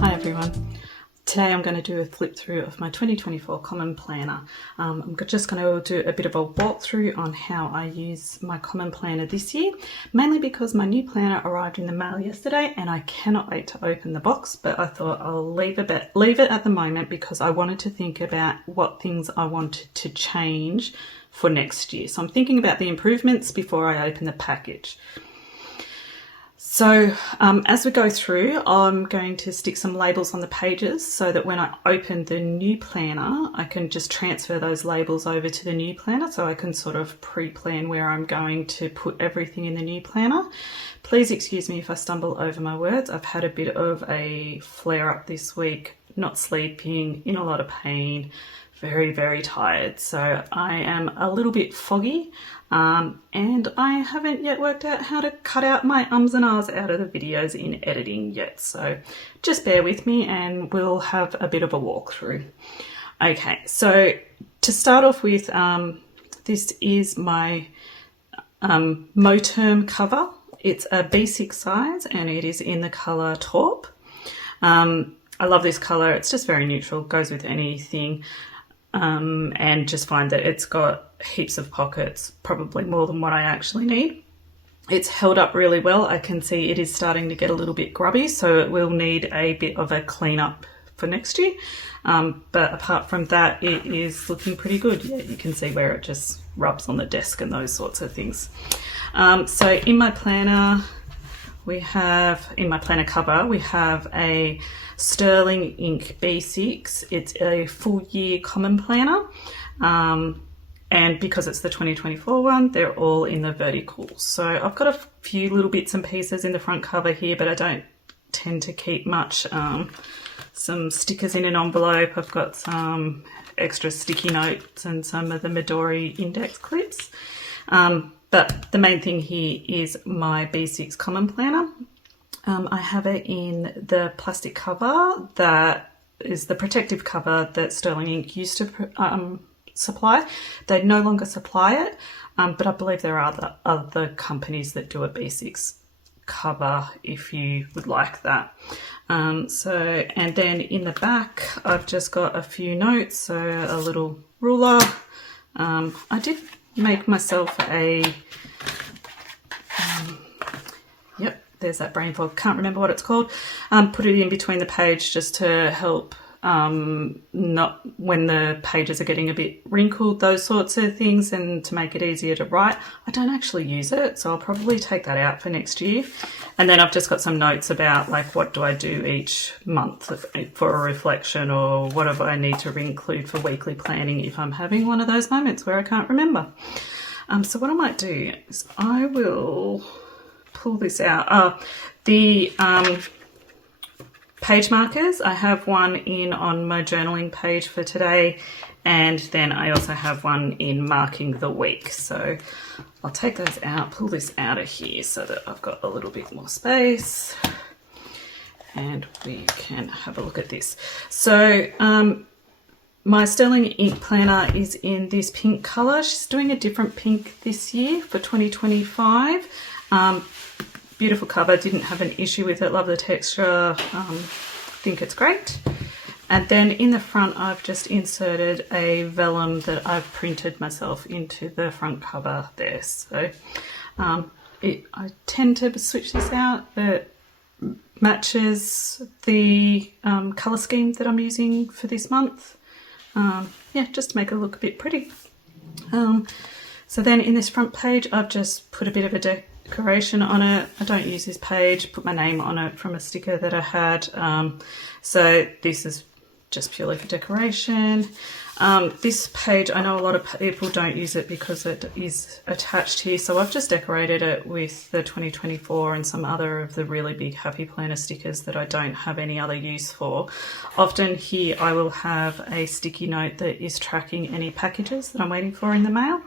Hi everyone. Today I'm going to do a flip through of my 2024 Common Planner. I'm just going to do a bit of a walkthrough on how I use my Common Planner this year, mainly because my new planner arrived in the mail yesterday and I cannot wait to open the box, but I thought I'll leave it at the moment because I wanted to think about what things I wanted to change for next year. So I'm thinking about the improvements before I open the package. So as we go through, I'm going to stick some labels on the pages so that when I open the new planner, I can just transfer those labels over to the new planner, so I can sort of pre-plan where I'm going to put everything in the new planner. Please excuse me if I stumble over my words. I've had a bit of a flare-up this week, not sleeping, in a lot of pain, very, very tired. So I am a little bit foggy. And I haven't yet worked out how to cut out my ums and ahs out of the videos in editing yet. So just bear with me and we'll have a bit of a walkthrough. Okay, so to start off with, this is my Moterm cover. It's a B6 size and it is in the colour taupe. I love this colour. It's just very neutral, goes with anything. And just find that it's got heaps of pockets, probably more than what I actually need. It's held up really well. I can see it is starting to get a little bit grubby, so it will need a bit of a clean up for next year. But apart from that, it is looking pretty good. Yeah, you can see where it just rubs on the desk and those sorts of things. So in my planner, in my planner cover, we have a Sterling Ink B6. It's a full year common planner. And because it's the 2024 one, they're all in the verticals. So I've got a few little bits and pieces in the front cover here, but I don't tend to keep much. Some stickers in an envelope. I've got some extra sticky notes and some of the Midori index clips. But the main thing here is my B6 common planner. I have it in the plastic cover that is the protective cover that Sterling Ink used to supply. They no longer supply it, but I believe there are other companies that do a B6 cover if you would like that. And then in the back, I've just got a few notes, so a little ruler. I did make myself yep, there's that brain fog, can't remember what it's called. Put it in between the page just to help not when the pages are getting a bit wrinkled, those sorts of things, and to make it easier to write. I don't actually use it, so I'll probably take that out for next year. And then I've just got some notes about like what do I do each month for a reflection, or what do I need to include for weekly planning if I'm having one of those moments where I can't remember. So what I might do is I will pull this out. The page markers, I have one in on my journaling page for today, and then I also have one in marking the week. So I'll take those out, pull this out of here so that I've got a little bit more space and we can have a look at this. So my Sterling Ink planner is in this pink colour. She's doing a different pink this year for 2025. Beautiful cover, didn't have an issue with it, love the texture, think it's great. And then in the front, I've just inserted a vellum that I've printed myself into the front cover there. So I tend to switch this out. It matches the colour scheme that I'm using for this month. Yeah, just to make it look a bit pretty. So then in this front page, I've just put a bit of a decoration on it. I don't use this page, put my name on it from a sticker that I had. So this is just purely for decoration. This page, I know a lot of people don't use it because it is attached here, so I've just decorated it with the 2024 and some other of the really big Happy Planner stickers that I don't have any other use for. Often here I will have a sticky note that is tracking any packages that I'm waiting for in the mail,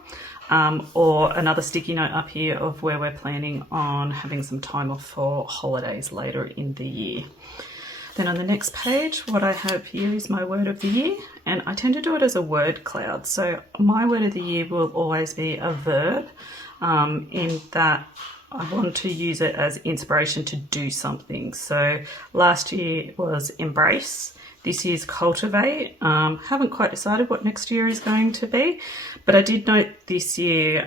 or another sticky note up here of where we're planning on having some time off for holidays later in the year. Then on the next page, what I have here is my word of the year, and I tend to do it as a word cloud. So my word of the year will always be a verb, in that I want to use it as inspiration to do something. So last year was Embrace. This year's Cultivate. Haven't quite decided what next year is going to be, but I did note this year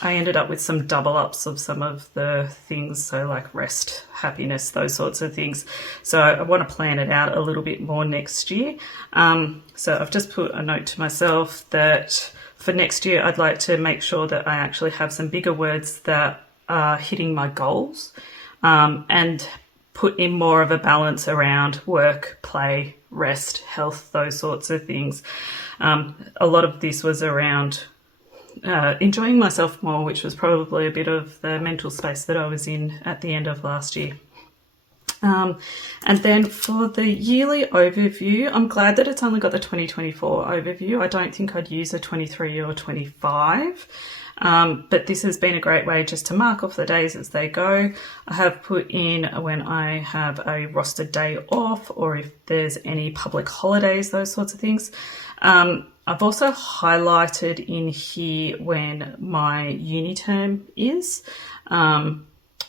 I ended up with some double ups of some of the things, so like rest, happiness, those sorts of things. So I want to plan it out a little bit more next year. So I've just put a note to myself that for next year I'd like to make sure that I actually have some bigger words that are hitting my goals, and put in more of a balance around work, play, rest, health, those sorts of things. A lot of this was around enjoying myself more, which was probably a bit of the mental space that I was in at the end of last year. And then for the yearly overview, I'm glad that it's only got the 2024 overview. I don't think I'd use a 23 or 25. But this has been a great way just to mark off the days as they go. I have put in when I have a rostered day off, or if there's any public holidays, those sorts of things. I've also highlighted in here when my uni term is.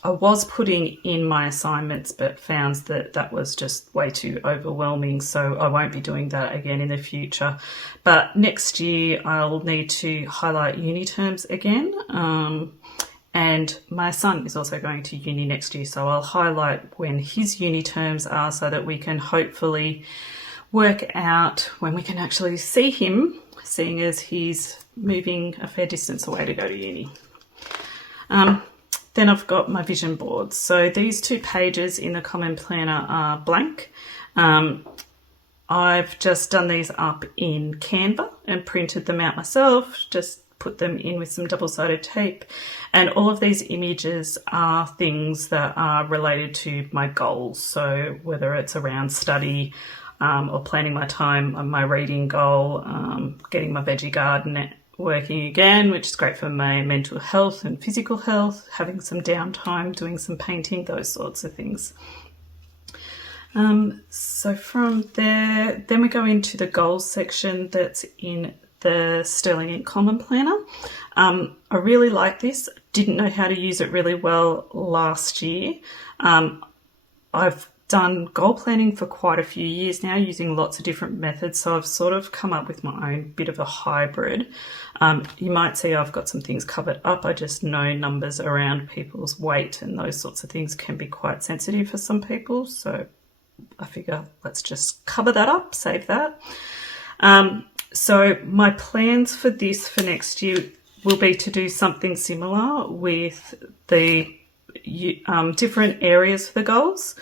I was putting in my assignments, but found that that was just way too overwhelming, so I won't be doing that again in the future. But next year I'll need to highlight uni terms again, and my son is also going to uni next year, so I'll highlight when his uni terms are so that we can hopefully work out when we can actually see him, seeing as he's moving a fair distance away to go to uni. Then I've got my vision boards. So these 2 pages in the Common Planner are blank. I've just done these up in Canva and printed them out myself, just put them in with some double-sided tape. And all of these images are things that are related to my goals. So whether it's around study, or planning my time on my reading goal, getting my veggie garden working again, which is great for my mental health and physical health, having some downtime, doing some painting, those sorts of things. So from there, then we go into the goals section that's in the Sterling Ink Common Planner. I really like this. Didn't know how to use it really well last year. I've done goal planning for quite a few years now using lots of different methods, so I've sort of come up with my own bit of a hybrid. You might see I've got some things covered up. I just know numbers around people's weight and those sorts of things can be quite sensitive for some people, so I figure let's just cover that up, save that. So my plans for this for next year will be to do something similar with the different areas for the goals.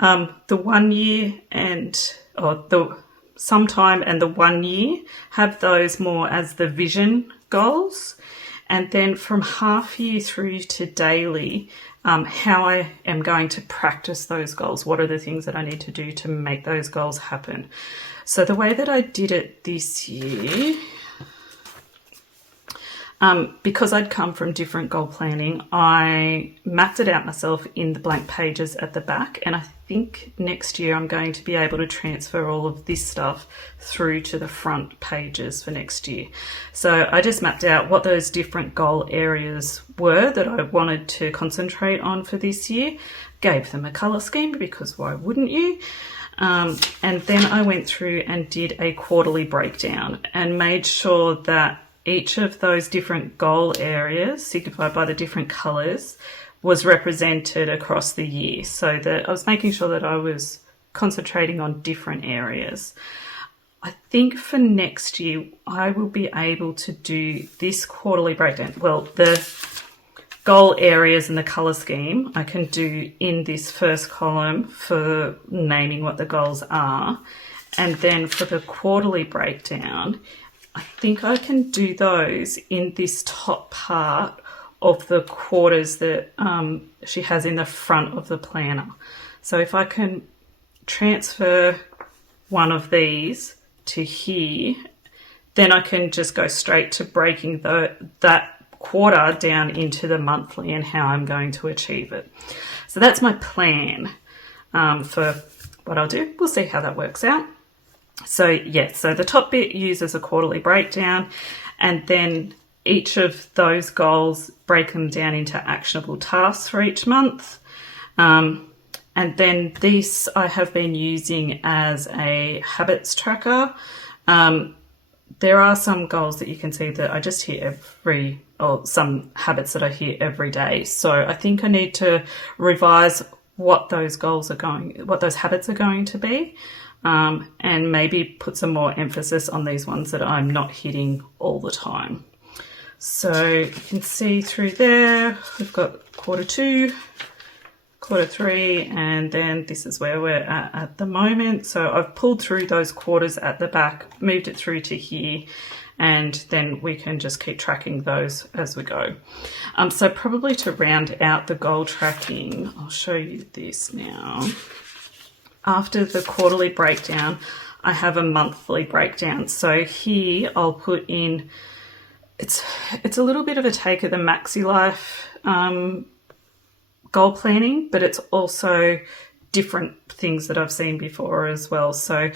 The 1 year the sometime and the 1 year, have those more as the vision goals. And then from half year through to daily, how I am going to practice those goals. What are the things that I need to do to make those goals happen? So the way that I did it this year, because I'd come from different goal planning, I mapped it out myself in the blank pages at the back, and I think next year I'm going to be able to transfer all of this stuff through to the front pages for next year. So I just mapped out what those different goal areas were that I wanted to concentrate on for this year, gave them a colour scheme because why wouldn't you? And then I went through and did a quarterly breakdown and made sure that each of those different goal areas, signified by the different colours, was represented across the year, so that I was making sure that I was concentrating on different areas. I think for next year, I will be able to do this quarterly breakdown. Well, the goal areas and the colour scheme I can do in this first column for naming what the goals are. And then for the quarterly breakdown, I think I can do those in this top part of the quarters that she has in the front of the planner. So if I can transfer one of these to here, then I can just go straight to breaking that quarter down into the monthly and how I'm going to achieve it. So that's my plan for what I'll do. We'll see how that works out. So yeah, so the top bit uses a quarterly breakdown, and then each of those goals, break them down into actionable tasks for each month. And then this I have been using as a habits tracker. There are some goals that you can see that I just hit or some habits that I hit every day. So I think I need to revise what those habits are going to be, and maybe put some more emphasis on these ones that I'm not hitting all the time. So you can see through there, we've got quarter 2, quarter 3, and then this is where we're at the moment. So I've pulled through those quarters at the back, moved it through to here, and then we can just keep tracking those as we go. So probably to round out the goal tracking, I'll show you this now. After the quarterly breakdown, I have a monthly breakdown. So here I'll put in, it's a little bit of a take of the Maxi Life goal planning, but it's also different things that I've seen before as well. So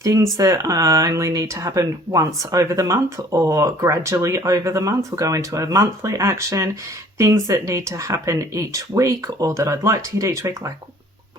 things that only need to happen once over the month or gradually over the month will go into a monthly action. Things that need to happen each week or that I'd like to hit each week, like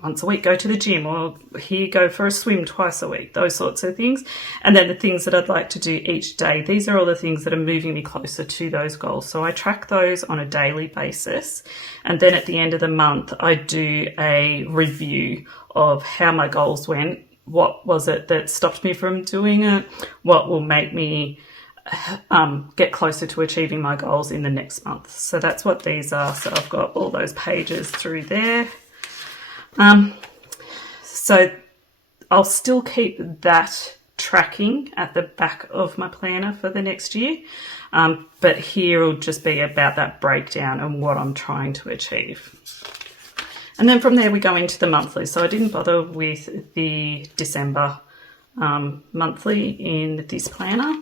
once a week go to the gym, or here go for a swim twice a week, those sorts of things. And then the things that I'd like to do each day, these are all the things that are moving me closer to those goals. So I track those on a daily basis. And then at the end of the month, I do a review of how my goals went. What was it that stopped me from doing it? What will make me get closer to achieving my goals in the next month? So that's what these are. So I've got all those pages through there. So I'll still keep that tracking at the back of my planner for the next year. But here will just be about that breakdown and what I'm trying to achieve. And then from there we go into the monthly. So I didn't bother with the December monthly in this planner.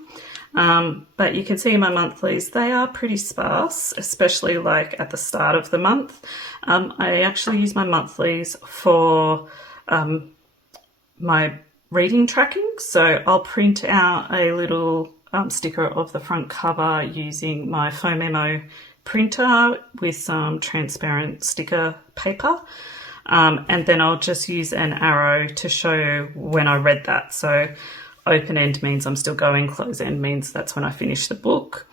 But you can see in my monthlies, they are pretty sparse, especially like at the start of the month. I actually use my monthlies for my reading tracking. So I'll print out a little sticker of the front cover using my foam memo printer with some transparent sticker paper. And then I'll just use an arrow to show when I read that. So open end means I'm still going, close end means that's when I finish the book.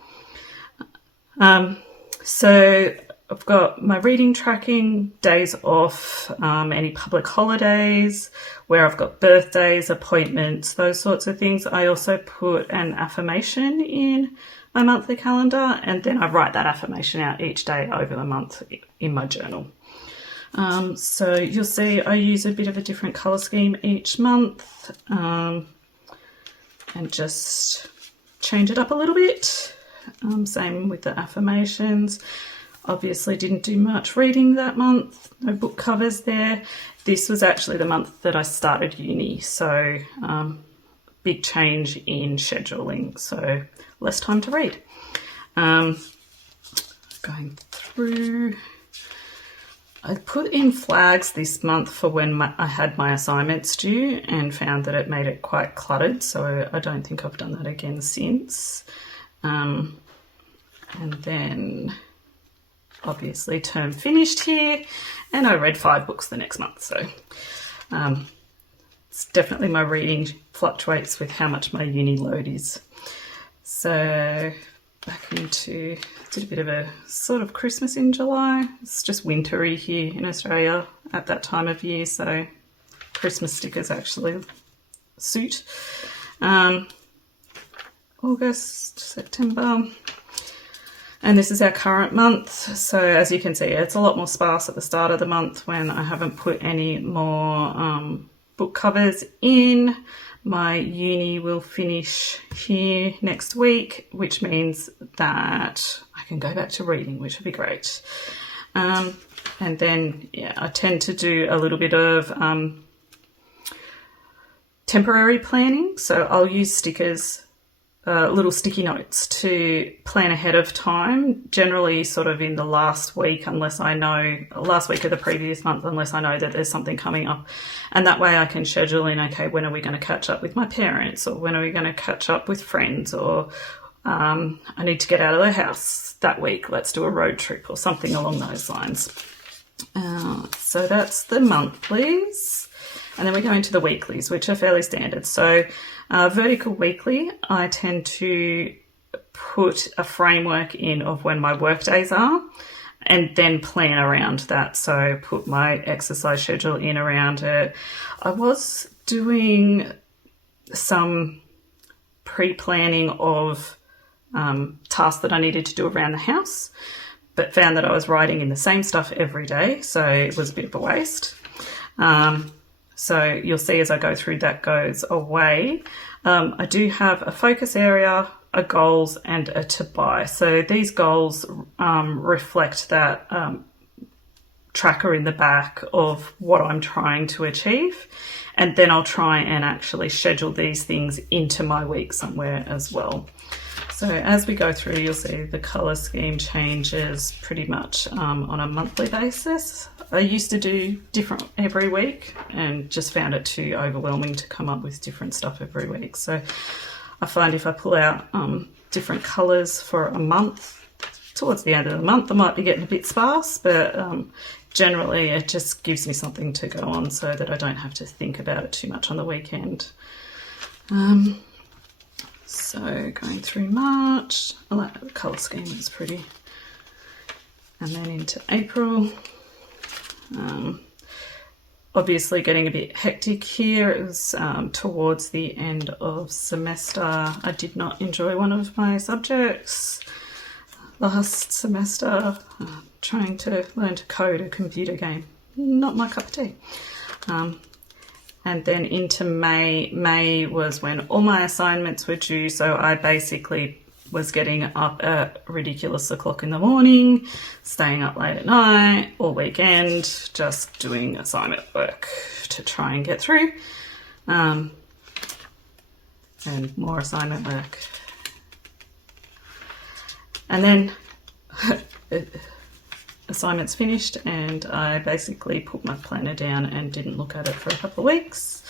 So I've got my reading tracking, days off, any public holidays, where I've got birthdays, appointments, those sorts of things. I also put an affirmation in my monthly calendar, and then I write that affirmation out each day over the month in my journal. So you'll see I use a bit of a different colour scheme each month, and just change it up a little bit. Same with the affirmations. Obviously didn't do much reading that month, no book covers there. This was actually the month that I started uni, so big change in scheduling, so less time to read. Going through, I put in flags this month for when I had my assignments due and found that it made it quite cluttered, so I don't think I've done that again since. And then obviously term finished here, and I read 5 books the next month, so it's definitely my reading fluctuates with how much my uni load is. So back into, did a bit of a sort of Christmas in July. It's just wintry here in Australia at that time of year, so Christmas stickers actually suit. August, September, and this is our current month. So as you can see, it's a lot more sparse at the start of the month when I haven't put any more book covers in. My uni will finish here next week, which means that I can go back to reading, which would be great. And then, yeah, I tend to do a little bit of temporary planning. So I'll use stickers, little sticky notes to plan ahead of time, generally sort of in the last week of the previous month, unless I know that there's something coming up. And that way I can schedule in, okay, when are we going to catch up with my parents, or when are we going to catch up with friends, or I need to get out of the house that week. Let's do a road trip or something along those lines. So that's the monthlies. And then we go into the weeklies, which are fairly standard. So vertical weekly, I tend to put a framework in of when my work days are and then plan around that. So put my exercise schedule in around it. I was doing some pre-planning of tasks that I needed to do around the house, but found that I was writing in the same stuff every day, so it was a bit of a waste. So you'll see as I go through that goes away. I do have a focus area, a goals, and a to buy. So these goals reflect that tracker in the back of what I'm trying to achieve. And then I'll try and actually schedule these things into my week somewhere as well. So as we go through, you'll see the colour scheme changes pretty much on a monthly basis. I used to do different every week and just found it too overwhelming to come up with different stuff every week. So I find if I pull out different colours for a month, towards the end of the month, I might be getting a bit sparse, but generally it just gives me something to go on so that I don't have to think about it too much on the weekend. So going through March, I like the colour scheme, it's pretty. And then into April. Obviously getting a bit hectic here. It was towards the end of semester. I did not enjoy one of my subjects last semester. Trying to learn to code a computer game. Not my cup of tea. And then into May. May was when all my assignments were due, so I basically was getting up at ridiculous o'clock in the morning, staying up late at night, all weekend, just doing assignment work to try and get through. And more assignment work. And then assignments finished and I basically put my planner down and didn't look at it for a couple of weeks.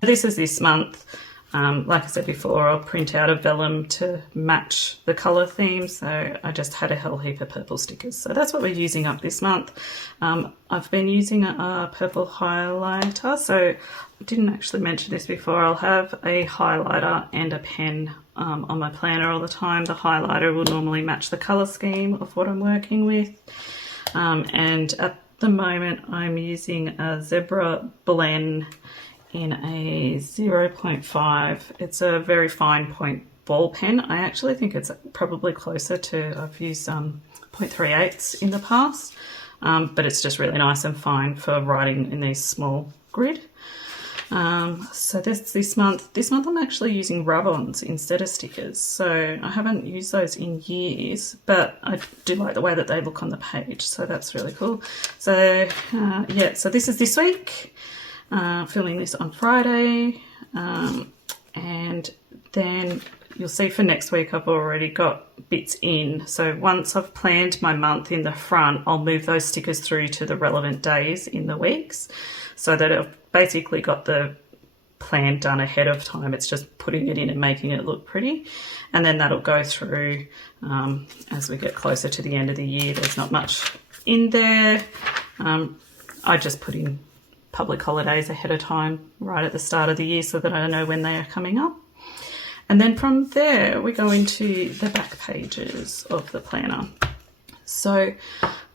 This is this month. Like I said before, I'll print out a vellum to match the colour theme, so I just had a whole heap of purple stickers. So that's what we're using up this month. I've been using a purple highlighter, so I didn't actually mention this before. I'll have a highlighter and a pen on my planner all the time. The highlighter will normally match the colour scheme of what I'm working with. And at the moment I'm using a Zebra Blend in a 0.5. It's a very fine point ball pen. I actually think it's probably closer to, I've used 0.38s in the past, but it's just really nice and fine for writing in these small grid. So this month I'm actually using rub-ons instead of stickers. So I haven't used those in years, but I do like the way that they look on the page. So that's really cool. So yeah, so this is this week. Filming this on Friday, and then you'll see for next week I've already got bits in. So once I've planned my month in the front, I'll move those stickers through to the relevant days in the weeks so that I've basically got the plan done ahead of time. It's just putting it in and making it look pretty, and then that'll go through as we get closer to the end of the year. There's not much in there. I just put in public holidays ahead of time right at the start of the year so that I know when they are coming up. And then from there we go into the back pages of the planner. So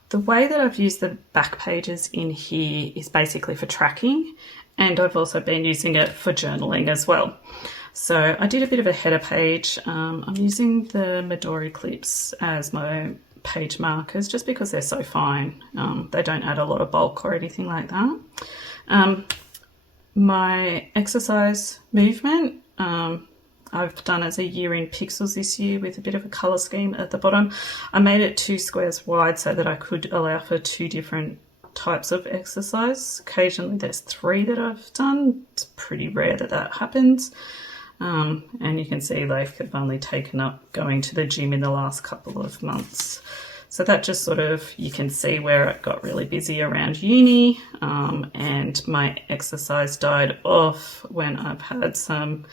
the way that I've used the back pages in here is basically for tracking, and I've also been using it for journaling as well. So I did a bit of a header page. I'm using the Midori clips as my page markers just because they're so fine. They don't add a lot of bulk or anything like that. My exercise movement, I've done as a year in pixels this year with a bit of a colour scheme at the bottom. I made it 2 squares wide so that I could allow for 2 different types of exercise. Occasionally there's 3 that I've done. It's pretty rare that that happens. And you can see they've only taken up going to the gym in the last couple of months. So that just sort of, you can see where it got really busy around uni, and my exercise died off when I've had some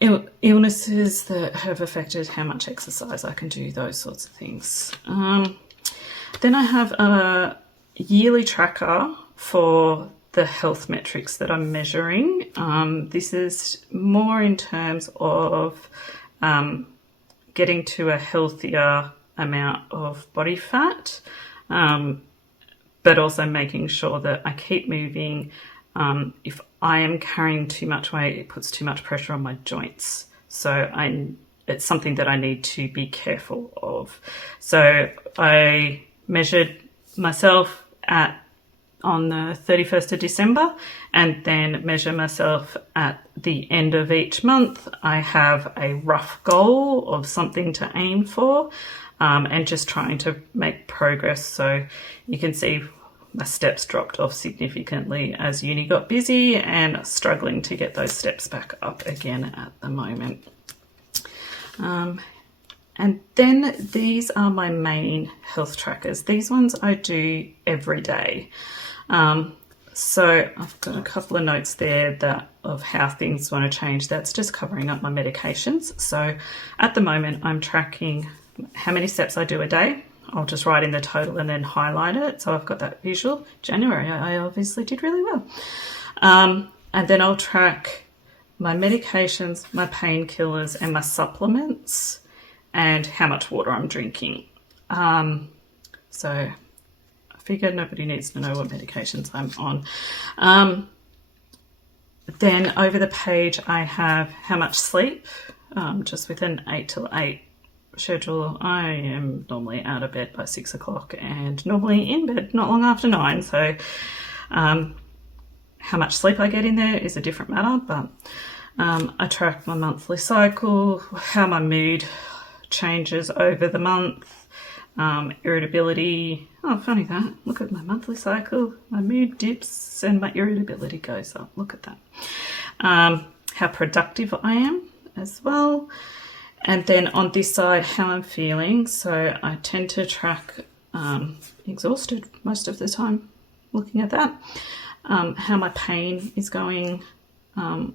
illnesses that have affected how much exercise I can do, those sorts of things. Then I have a yearly tracker for the health metrics that I'm measuring. This is more in terms of getting to a healthier amount of body fat, but also making sure that I keep moving. If I am carrying too much weight, it puts too much pressure on my joints. So it's something that I need to be careful of. So I measured myself on the 31st of December, and then measure myself at the end of each month. I have a rough goal of something to aim for, and just trying to make progress. So you can see my steps dropped off significantly as uni got busy, and struggling to get those steps back up again at the moment. And then these are my main health trackers. These ones I do every day. So I've got a couple of notes there of how things want to change. That's just covering up my medications. So at the moment I'm tracking how many steps I do a day. I'll just write in the total and then highlight it. So I've got that visual. January, I obviously did really well. And then I'll track my medications, my painkillers and my supplements, and how much water I'm drinking. So I figured nobody needs to know what medications I'm on. Then over the page I have how much sleep, just with an 8 till 8 schedule. I am normally out of bed by 6 o'clock and normally in bed not long after 9. So how much sleep I get in there is a different matter, but I track my monthly cycle, how my mood changes over the month, irritability. Oh, funny that. Look at my monthly cycle. My mood dips and my irritability goes up. Look at that. How productive I am as well. And then on this side, how I'm feeling. So I tend to track exhausted most of the time looking at that. How my pain is going,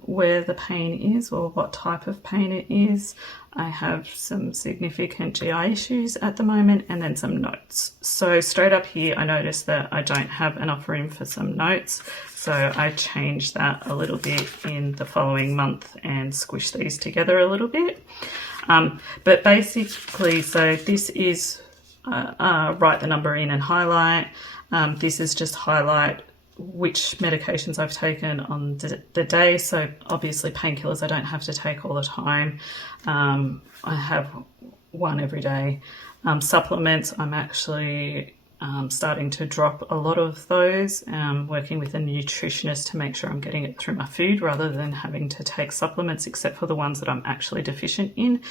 where the pain is or what type of pain it is. I have some significant GI issues at the moment, and then some notes. So straight up here I noticed that I don't have enough room for some notes, so I changed that a little bit in the following month and squished these together a little bit. But basically, so this is write the number in and highlight. This is just highlight which medications I've taken on the day. So obviously painkillers I don't have to take all the time. I have one every day. Supplements, I'm actually starting to drop a lot of those, working with a nutritionist to make sure I'm getting it through my food rather than having to take supplements, except for the ones that I'm actually deficient in,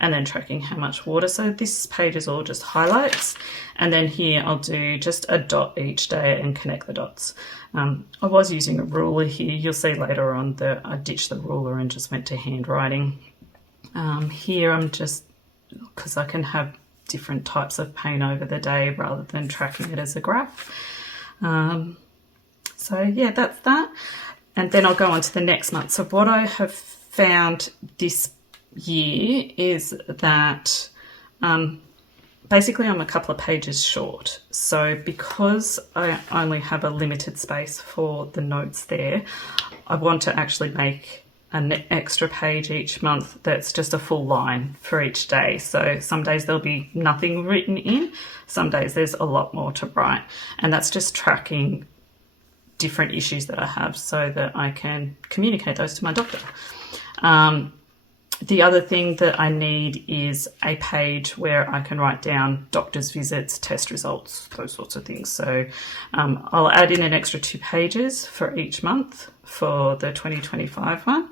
and then tracking how much water. So this page is all just highlights, and then here I'll do just a dot each day and connect the dots. I was using a ruler here. You'll see later on that I ditched the ruler and just went to handwriting. Here I'm just, because I can have different types of pain over the day rather than tracking it as a graph. So yeah, that's that. And then I'll go on to the next month. So what I have found this year is that basically I'm a couple of pages short. So because I only have a limited space for the notes there, I want to actually make an extra page each month that's just a full line for each day. So some days there'll be nothing written in, some days there's a lot more to write, and that's just tracking different issues that I have so that I can communicate those to my doctor. The other thing that I need is a page where I can write down doctor's visits, test results, those sorts of things. So I'll add in an extra 2 pages for each month for the 2025 one.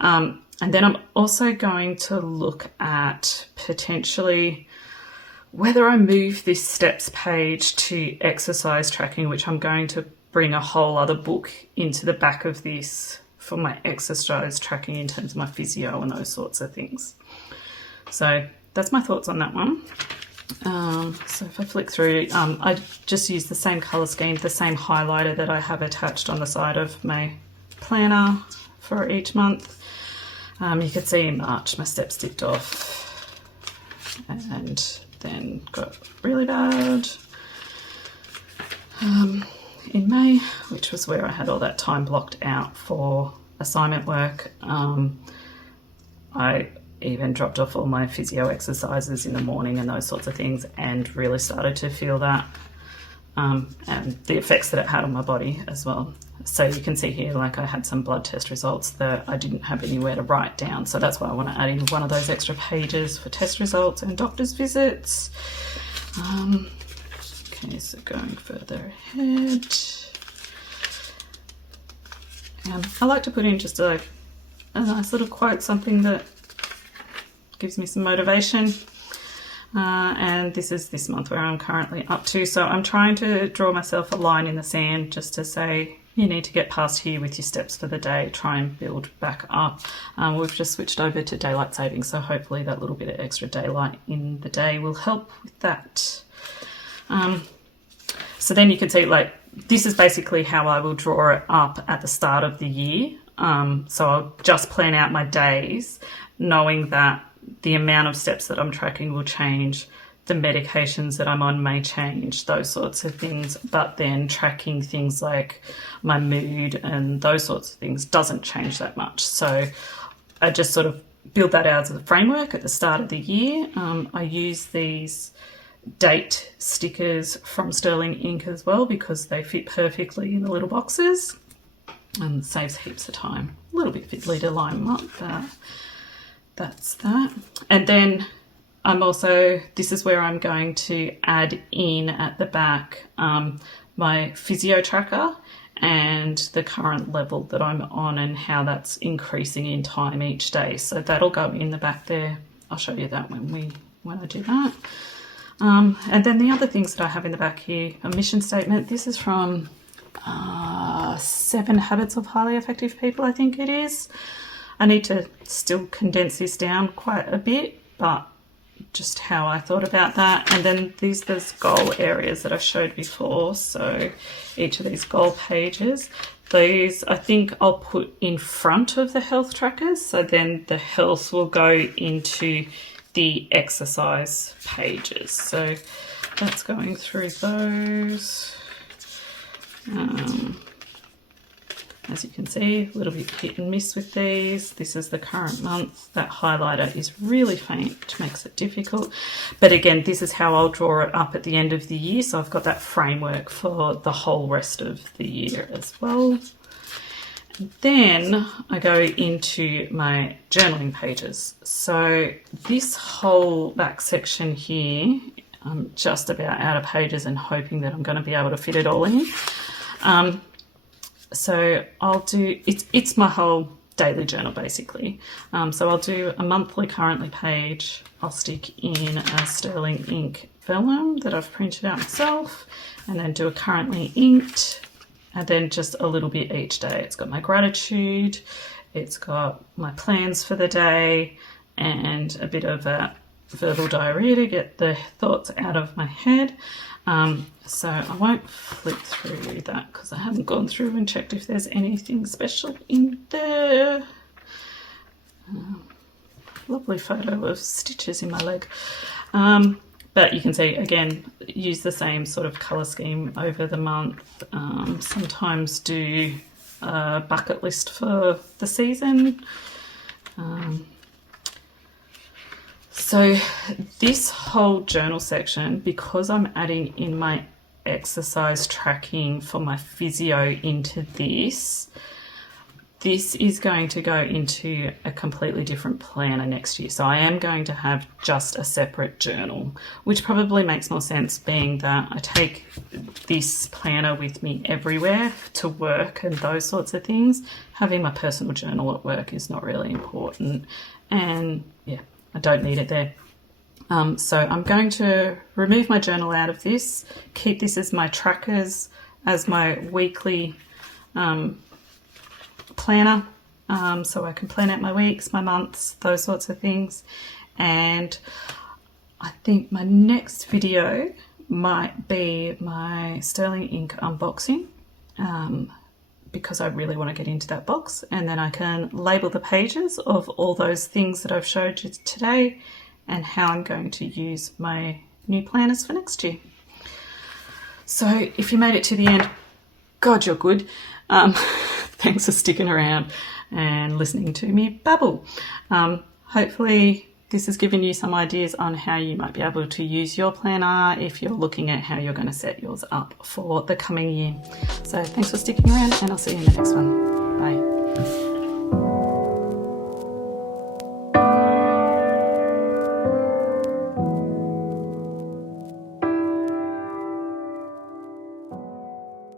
And then I'm also going to look at potentially whether I move this steps page to exercise tracking, which I'm going to bring a whole other book into the back of this for my exercise tracking in terms of my physio and those sorts of things. So that's my thoughts on that one. So if I flick through, I just use the same colour scheme, the same highlighter that I have attached on the side of my planner for each month. You can see in March my steps dipped off and then got really bad in May, which was where I had all that time blocked out for assignment work. I even dropped off all my physio exercises in the morning and those sorts of things, and really started to feel that and the effects that it had on my body as well. So you can see here, like I had some blood test results that I didn't have anywhere to write down. So that's why I want to add in one of those extra pages for test results and doctor's visits. Okay, so going further ahead. I like to put in just a nice little quote, something that gives me some motivation. And this is this month where I'm currently up to. So I'm trying to draw myself a line in the sand just to say, you need to get past here with your steps for the day, try and build back up. We've just switched over to daylight saving, so hopefully that little bit of extra daylight in the day will help with that. So then you can see, like, this is basically how I will draw it up at the start of the year. So I'll just plan out my days, knowing that the amount of steps that I'm tracking will change, the medications that I'm on may change, those sorts of things, but then tracking things like my mood and those sorts of things doesn't change that much. So I just sort of build that out as a framework at the start of the year. I use these date stickers from Sterling Ink as well, because they fit perfectly in the little boxes and saves heaps of time. A little bit fiddly to line them up, but that's that. And then I'm also, this is where I'm going to add in at the back my physio tracker and the current level that I'm on and how that's increasing in time each day. So that'll go in the back there. I'll show you that when I do that. And then the other things that I have in the back here, a mission statement. This is from 7 Habits of Highly Effective People, I think it is. I need to still condense this down quite a bit, but just how I thought about that. And then these goal areas that I showed before. So each of these goal pages, these I think I'll put in front of the health trackers. So then the health will go into the exercise pages. So that's going through those. As you can see, a little bit hit and miss with these. This is the current month. That highlighter is really faint, which makes it difficult. But again, this is how I'll draw it up at the end of the year. So I've got that framework for the whole rest of the year as well. And then I go into my journaling pages. So this whole back section here, I'm just about out of pages and hoping that I'm going to be able to fit it all in. So I'll do, it's my whole daily journal basically. So I'll do a monthly currently page. I'll stick in a Sterling Ink vellum that I've printed out myself, and then do a currently inked, and then just a little bit each day. It's got my gratitude, it's got my plans for the day, and a bit of a verbal diarrhea to get the thoughts out of my head. So I won't flip through that because I haven't gone through and checked if there's anything special in there. Lovely photo of stitches in my leg. But you can see, again, use the same sort of colour scheme over the month. Sometimes do a bucket list for the season. So this whole journal section, because I'm adding in my exercise tracking for my physio into this is going to go into a completely different planner next year. So I am going to have just a separate journal, which probably makes more sense being that I take this planner with me everywhere to work and those sorts of things. Having my personal journal at work is not really important, and yeah, I don't need it there. So I'm going to remove my journal out of this, keep this as my trackers, as my weekly planner, so I can plan out my weeks, my months, those sorts of things. And I think my next video might be my Sterling Ink unboxing, because I really want to get into that box, and then I can label the pages of all those things that I've showed you today and how I'm going to use my new planners for next year. So if you made it to the end, God, you're good. Thanks for sticking around and listening to me babble. Hopefully this has given you some ideas on how you might be able to use your planner if you're looking at how you're going to set yours up for the coming year. So thanks for sticking around, and I'll see you in the next one. Bye.